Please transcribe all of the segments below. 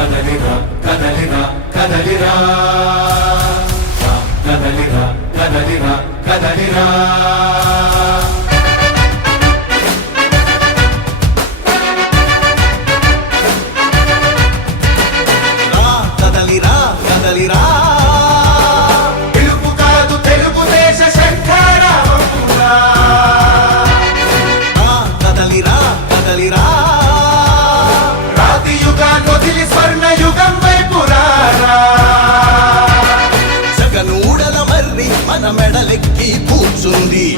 కదలిరా కదలిరా కదలిరా కదలిరా కదలిరా కదలిరా కదలిరా కదలిరా పిలుపు కాదు తెలుగుదేశ శంఖారావమురా కదలిరా కదలిరా రాతి యుగాన్ని వదిలి స్వర్ణ యుగం వైపు రారా జగనూడల మర్రి మన మెడలెక్కి కూర్చుంది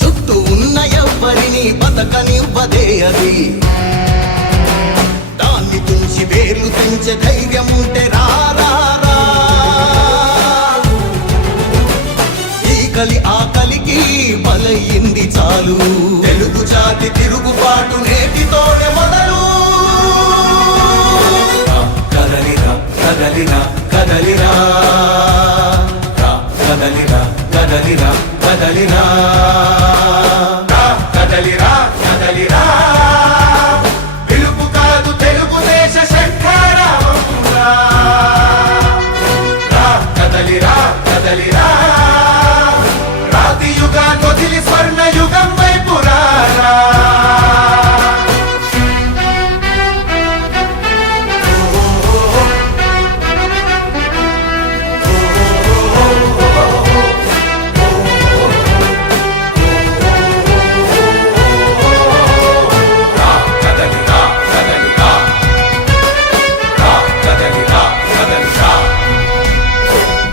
చుట్టూ ఉన్న ఎవ్వరిని బతకనివ్వదే అది దాన్ని తుంచి వేర్లు తుంచే ధైర్యం ఉంటే రారా ఈ కలి ఆకలికి బలయింది చాలు తెలుగు జాతి తిరుగుబాటు నేటితోనే మొదలు కదలిరా కదలిరా కదలిరా కదలిరా కదలిరా కదలిరా కదలిరా కదలిరా పిలుపు కాదు తెలుగుదేశ శంఖారావమురా కదలిరా కదలిరా రాతి యుగాన్ని వదిలి స్వర్ణ యుగం వైపు రారా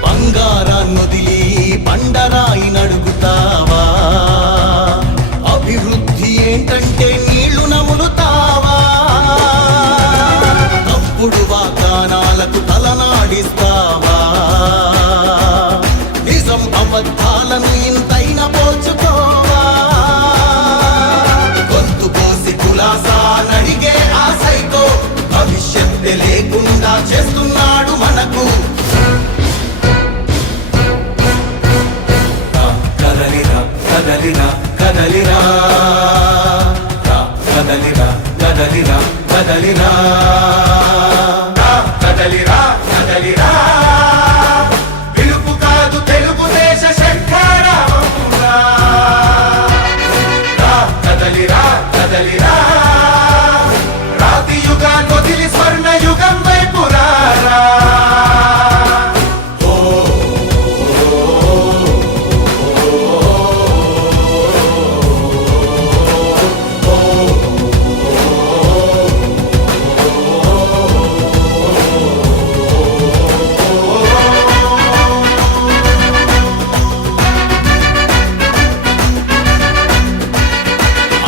బంగారాన్నొదిలి బండరాయి నడుగుతావా అభివృద్ధి ఏంటంటే నీళ్లు నములుతావా తప్పుడు వాగ్దానాలకు తలనాడిస్తావా నిజం అబద్ధాలను ఇంతైనా పోల్చుకోవా గొంతు కోసి కులాసా నడిగే ఆ సైకో భవిష్యత్తు లేకుండా చేస్తున్నాడు మనకు కదలిరా కదలిరా కదలిరా కదలిరా కదలిరా కదలిరా కదలిరా కదలిరా పిలుపు కాదు తెలుగుదేశ శంఖారావమురా కదలిరా కదలిరా రాతి యుగాన్ని వదిలి స్వర్ణ యుగం వైపు రారా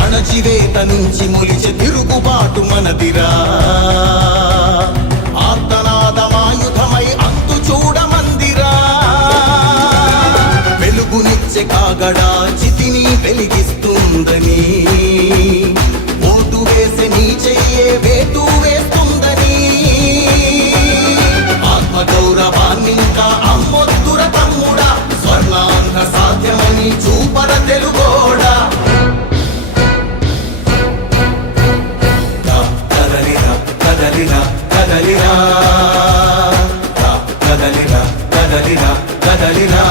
అణచివేత నుంచి మొలిచే తిరుగుబాటు మనదిరా ఆర్తనాదమాయుధమై అంతు చూడమందిరా వెలుగునిచ్చే కాగడా చితిని వెలిగిస్తుందని ఓటు వేసే నీ చెయ్యే వేటు వేస్తుందని ఆత్మగౌరవాన్నింకా అమ్మొద్దుర తమ్ముడా స్వర్ణాంధ్ర సాధ్యమని చూపర తెలుగోడా కదలిరా కదలిరా కదలిరా కదలిరా కదలిరా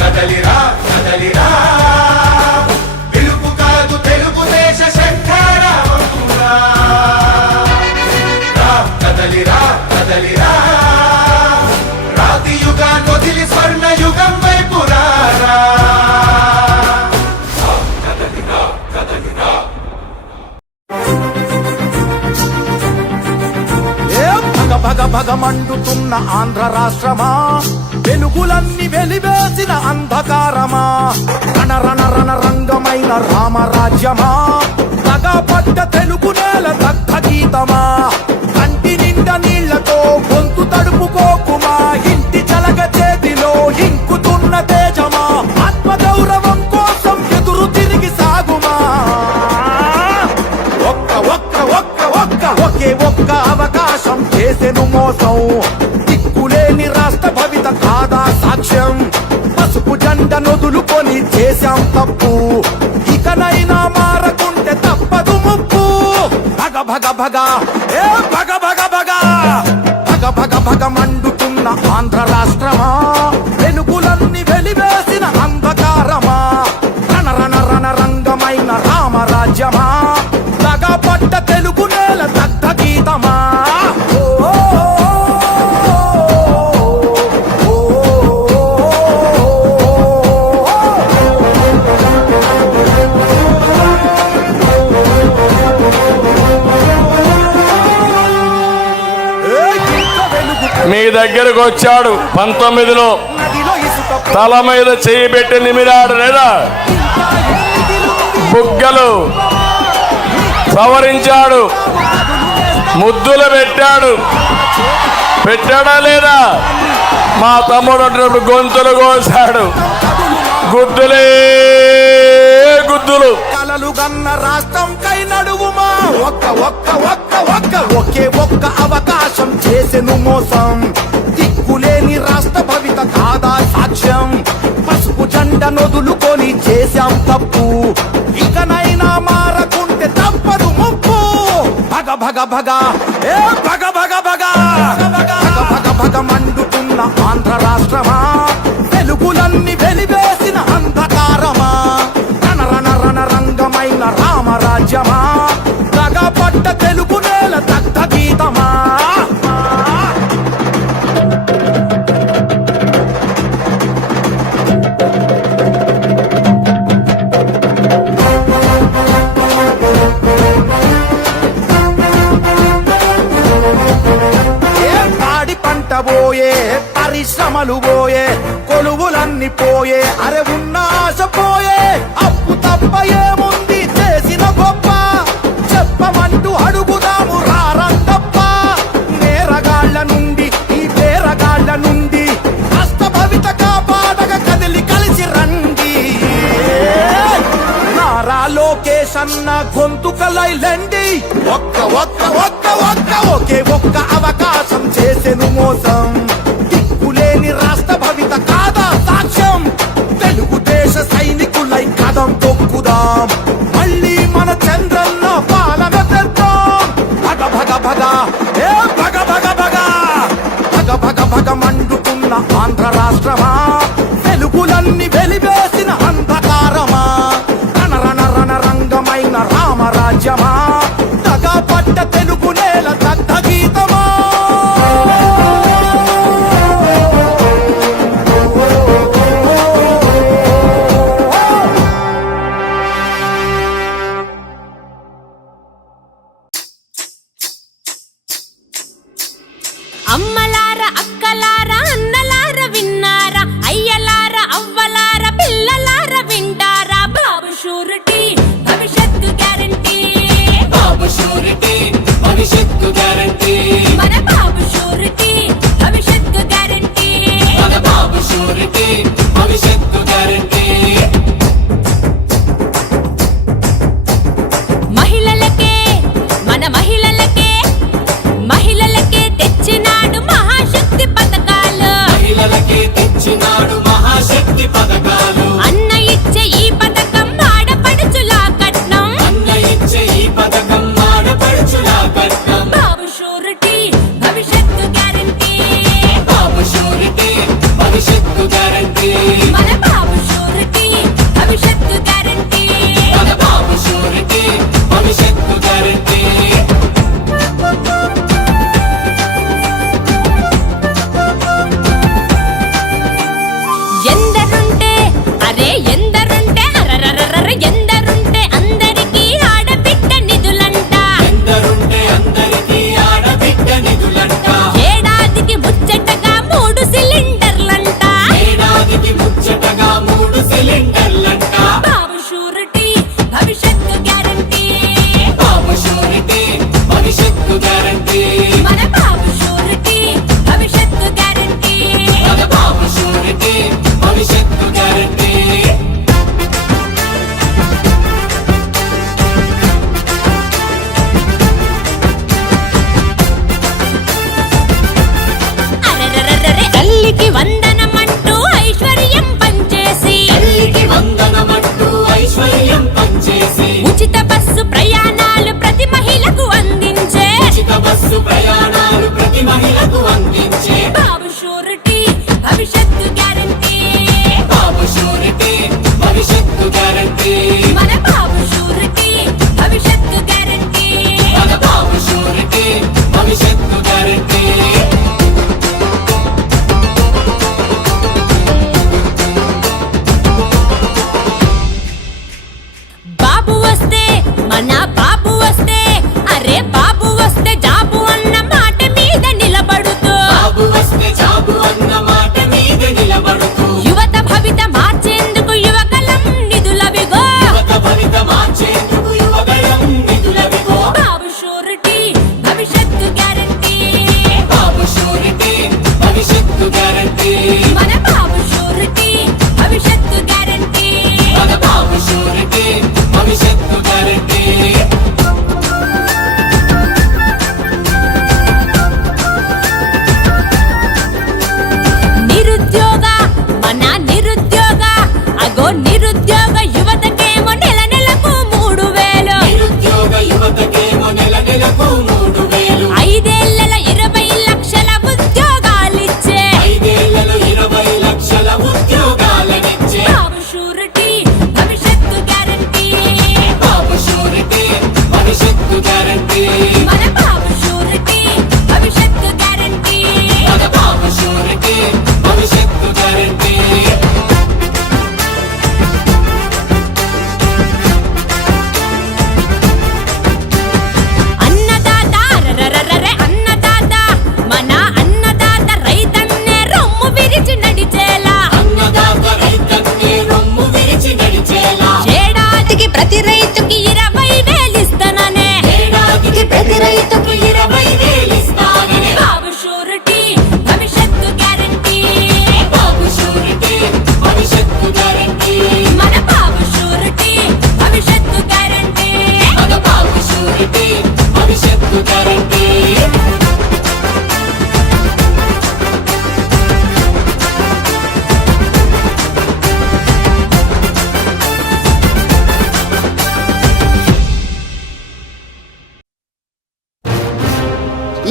కదలిరా కదలిరా పిలుపు కాదు తెలుగుదేశ శంఖారావమురా కదలిరా కదలిరా రాతి యుగాన్ని వదిలి స్వర్ణ యుగం వైపు రారా కదలిరా కదలిరా భగ భగ మండుతున్న ఆంధ్ర రాష్ట్రమా వెలుగులన్నీ వెలివేసిన అంధకారమా రణరణ రంగమైన రామరాజ్యమా తగపడ్డ తెలుగు నేల దగ్ధ గీతమా కంటి నిండా నీళ్లతో గొంతు తడుపుకోకుమా ఇంటి చలగ చేతిలో ఇంకుతున్న తేజమా ఆత్మగౌరవం కోసం ఎదురు తిరిగి సాగుమా ఒకే ఒక్క అవకాశం చేసెను మోసం దిక్కులేని రాష్ట్ర భవిత కాదా సాక్ష్యం పసుపు జెండ నొదులుకొని చేశాం తప్పు ఇకనైనా మారకుంటే తప్పదు ముప్పు భగ భగ ఏ భగ భగ భగ భగ భగ భగ మండుతున్న ఆంధ్ర రాష్ట్రమా, వెలుగులన్నీ వెలివేసిన అంధకారమా, రణ రణ రణ రంగమైన రామరాజ్యమా, లగపడ్డ తెలుగు నేల దగ్ధ గీతమా. మీ దగ్గరకు వచ్చాడు 19లో తల మీద చేయి పెట్టి నిమిరాడు లేదా, బుగ్గలు సవరించాడు, ముద్దులు పెట్టాడా లేదా, మా తమ్ముడు గొంతులు కోసాడు, గుద్దులే గుద్దులు. కలలు గన్న రాష్ట్రం కై నడువుమా, ఒక్క ఒక్క ఒక్క ఒక్క ఒకే ఒక్క అవకాశం చేసెను మోసం, దిక్కులేని రాష్ట్ర భవిత కాదా సాక్ష్యం, పసుపు జెండ నొదులుకొని చేశాం తప్పు, ఇకనైనా మారకుంటే తప్పదు ముప్పు. భగ భగ భగ ఏ భగ భగ భగ భగ భగ భగ మండుతున్న ఆంధ్ర రాష్ట్రమా, వెలుగులన్నీ వెలివేసిన అంధకారమా, రణ రణ రణ రంగమైన రామరాజ్యమా, లగపడ్డ తెలుగు నేల దగ్ధ గీతమా. పోయే పరిశ్రమలు పోయే, కొలువులన్నీ పోయే, అరే ఉన్న ఆశ పోయే, అప్పు తప్ప ఏముంది చేసిన గొప్ప, చెప్పమంటూ అడుగుదాము రారందప్ప. నేరగాళ్ల నుండి ఈ పేరగాళ్ల నుండి రాష్ట్ర భవిత కాపాడగ కదిలి కలిసి రండి. నారా లోకేష్ అన్న గొంతుకలైలండి, ఒక్క ఒక్క ఒక్క ఒక్క ఒకే ఒక్క అవకాశం చేసెను మోసం, దిక్కులేని రాష్ట్ర భవిత కాదా సాక్ష్యం, తెలుగుదేశ సైనికులై కదం తొక్కుదాం, మళ్ళీ మన చంద్రన్న పాలన తెద్దాం. భగ భగ భగ ఏ భగ భగ భగ భగ భగ భగ మండుతున్న ఆంధ్ర రాష్ట్రమా, వెలుగులన్నీ వెలివేసిన అంధకారమా, రణ రణ రణ రంగమైన రామరాజ్యమా, లగపడ్డ తెలుగు నేల దగ్ధ గీతమా. అమ్మలార అక్కలార అన్నలార విన్నారా, అయ్యలార అవ్వలార పిల్లలార వింటారా, బాబు షూరిటీ భవిష్యత్తు గ్యారంటీ, బాబు షూరిటీ భవిష్యత్తు గ్యారంటీ, మన బాబు షూరిటీ భవిష్యత్తు గ్యారంటీ, మన బాబు షూరిటీ భవిష్యత్తు గ్యారంటీ. మహిళలకే మన మహిళలకే తెచ్చినాడు మహా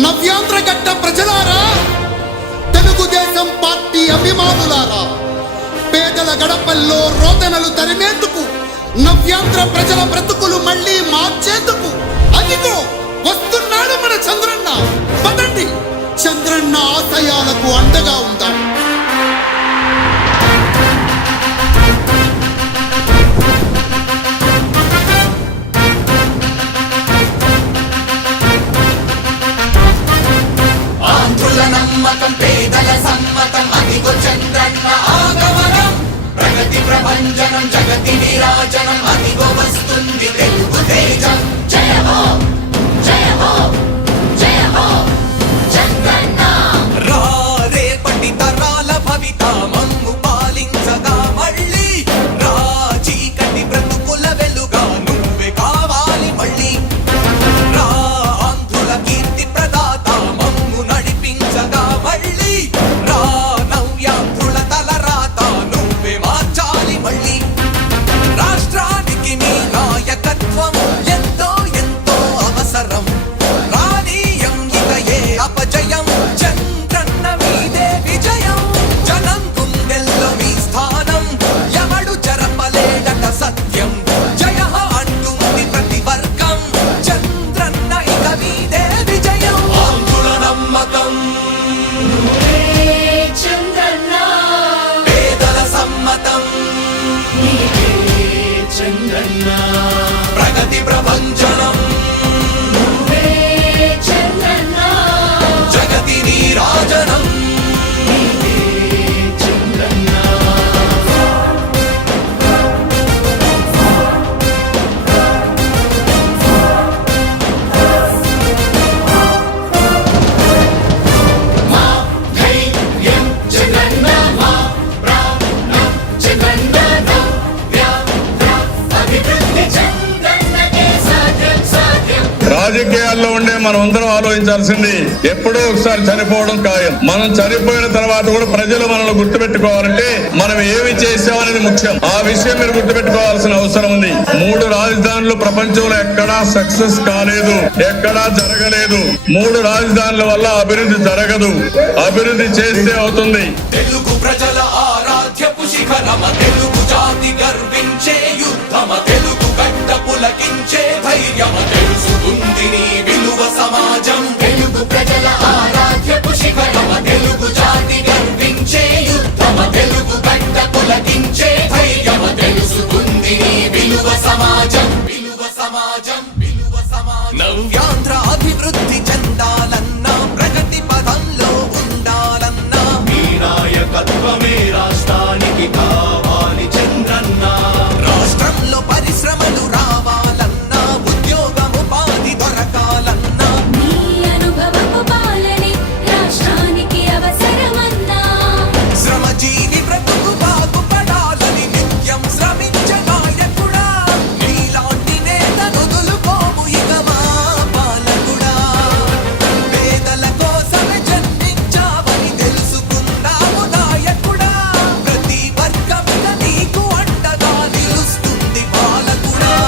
నవ్యాంధ్రగడ్డ ప్రజలారా, తెలుగుదేశం పార్టీ అభిమానులారా, పేదల గడపల్లో రోదనలు తరిమేందుకు, నవ్యాంధ్ర ప్రజల బ్రతుకులు మళ్ళీ మార్చేందుకు అదిగో వస్తున్నాడు మన చంద్రన్న. పదండి, చంద్రన్న ఆశయాలకు అండగా ఉందాం. ఆంధ్రుల నమ్మకం పేదల సమ్మతం అదిగో చంద్రన్న ఆగమనం ప్రగతి ప్రభంజనం జగతి నీరాజనం అదిగో వస్తుంది తెలుగు తేజం జయ హో జయ హో జయ హో చంద్రన్న రా రేపటి తరాల భవిత మమ్ము పాలించగా మళ్ళీ రా చీకటి బ్రతుకుల వెలుగా నువ్వే కావాలి మళ్ళీ రా ఆంధ్రుల కీర్తి ప్రదాత మమ్ము నడిపించగా మళ్ళీ రా నవ్యాంధ్రుల తలరాత నువ్వే మార్చాలి మళ్ళీ రాష్ట్రానికి నీ నాయకత్వం ఎంతో ఎంతో అవసరం రానీయం ఇక ఏ అపజయం చంద్రన్న మీదే విజయం జనం గుండెల్లో మీ స్థానం ఎవడు జరపలేడట సత్యం జయ హో అంటుంది ప్రతి వర్గం చంద్రన్న ఇక మీదే విజయం ఆంధ్రుల నమ్మకం చంద్రన్న పేదల సమ్మతం చంద్రన్న ప్రగతి ప్రభంజనం చంద్రన్న జగతి నీరాజనం చంద్రన్న మా ధైర్యం చంద్రన్న మా ప్రాణం చంద్రన్న అభివృద్ధి చంద్రన్నకే సాధ్యం సాధ్యం రాజకీయాల్లో ఉండే మనం అందరం ఆలోచించాల్సింది ఎప్పుడో ఒకసారి చనిపోవడం ఖాయం. మనం చనిపోయిన తర్వాత కూడా ప్రజలు మనల్ని గుర్తుపెట్టుకోవాలంటే మనం ఏమి చేసామనేది ముఖ్యం. ఆ విషయం మీరు గుర్తుపెట్టుకోవాల్సిన అవసరం ఉంది. 3 రాజధానులు ప్రపంచంలో ఎక్కడా సక్సెస్ కాలేదు, ఎక్కడా జరగలేదు. 3 రాజధానుల వల్ల అభివృద్ధి జరగదు. అభివృద్ధి చేస్తే అవుతుంది. తెలుగు ప్రజల ఆరాధ్యపు శిఖరమ తెలుగు జాతి గర్వించే యుద్ధమ తెలుగు గడ్డ పులకించే ధైర్యమ తెలుసుకుంది నీ విలువ సమాజం తెలుగు ప్రజల ఆరాధ్యపు శిఖరమ తెలుగు జాతి గర్వించే యుద్ధమ తెలుగు గడ్డ పులకించే ధైర్యమ తెలుసుకుంది నీ విలువ సమాజం విలువ సమాజం విలువ సమాజం